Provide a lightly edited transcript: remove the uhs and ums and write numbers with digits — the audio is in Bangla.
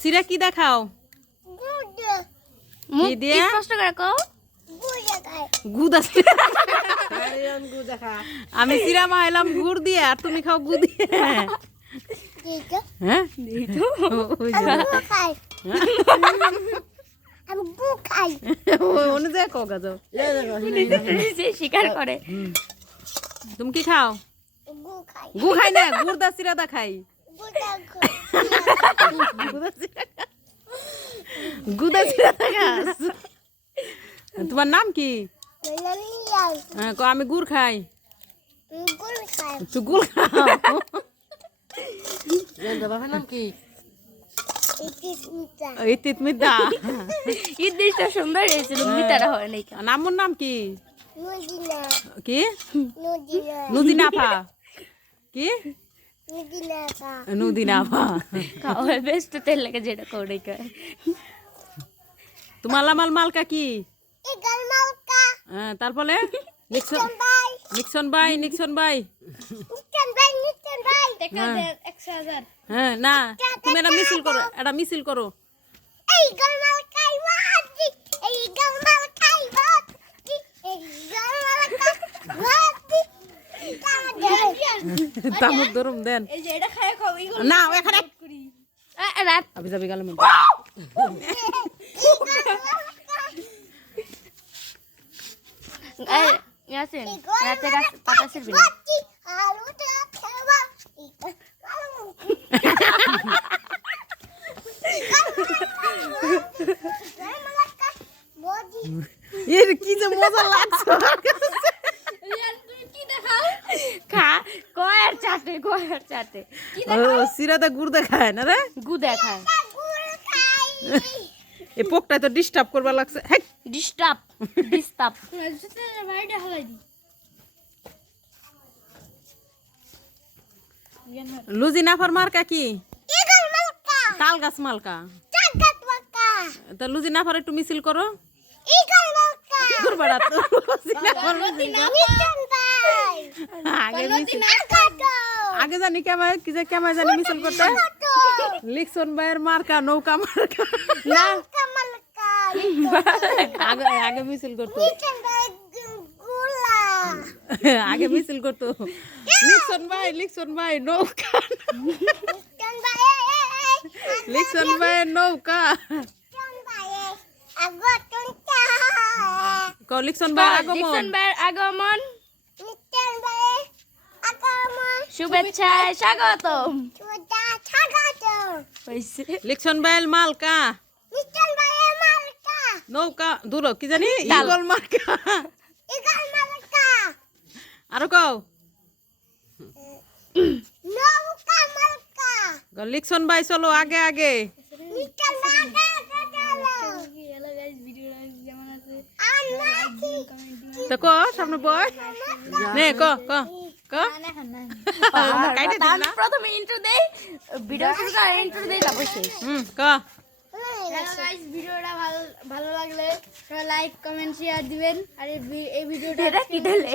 সিরা কি দেখাও? মুখ দিয়ে স্পষ্ট করে কও। গুড় দেখা। আমি সিরা মাইলাম গুড় দিয়ে আর তুমি খাও গু দিয়ে। হ্যাঁ অনুযায়ী কগা যাও স্বীকার করে। তুমি কি খাও? গু খাই না, গুড় দা সিরা দা খাই। গুদা সিরা দা খাস। তোমার নাম কি? আমি গুড় খাই। তুই গুড় খাও। নাম কি? ইতিত মিতা। ইদ্দিশটা সুন্দর হয়েছিল, মিতারা হয় নাই। নামুর নাম কি? কি? নুদিনাফা। কি? নুদিনাফা। খাওয়া বেস্ট তেল লাগে যেটা করে কয়। তোমার লামাল মালকা কি? তারপরে নিক্সন ভাই হ্যাঁ না, তুমি এটা মিছিল করো। তামুক দরম দেন না এখানে আবি যাবি গেল ইয়াসিন রাতে পাতা ছিড়বি না। এর কি যে মজা লাগছে। খা কয়ের চাটে সিরাদা গুড় দেখায় না রে, গু দেখায়। এই পোকটা তো ডিস্টার্ব করবা লাগছে। ডিস্টার্ব লুজি নাফার মার্কা কি? তাল গাছ মালকা। তা লুজি নাফার একটু মিছিল করো। আগে জানি কেমন জানি মিছিল করতে। লিকসন ভাইয়ের মার্কা নৌকা মার্কা না, আগে মিছিল করতো। আগে মিছিল করতো লিকসন ভাই নৌকা। লিকসন ভাইয়ের নৌকা। লিকসন ভাইয়ের আগমন। শুভেচ্ছায় স্বাগতম। লিকসন ভাইয়ের মালকা নৌকা দূর কি জানি ইগল মার্কা। আরো কও লিকসন ভাই চলো আগে আগে। তো ক সামনে বয় নে ক প্রথমে ইন্ট্রো দেই, ভিডিও শুরু করে ইন্ট্রো দেই, তারপর শেষ। ক ভিডিওটা ভালো লাগলে লাইক কমেন্ট শেয়ার দিবেন। আর এই ভিডিওটা কি দিলে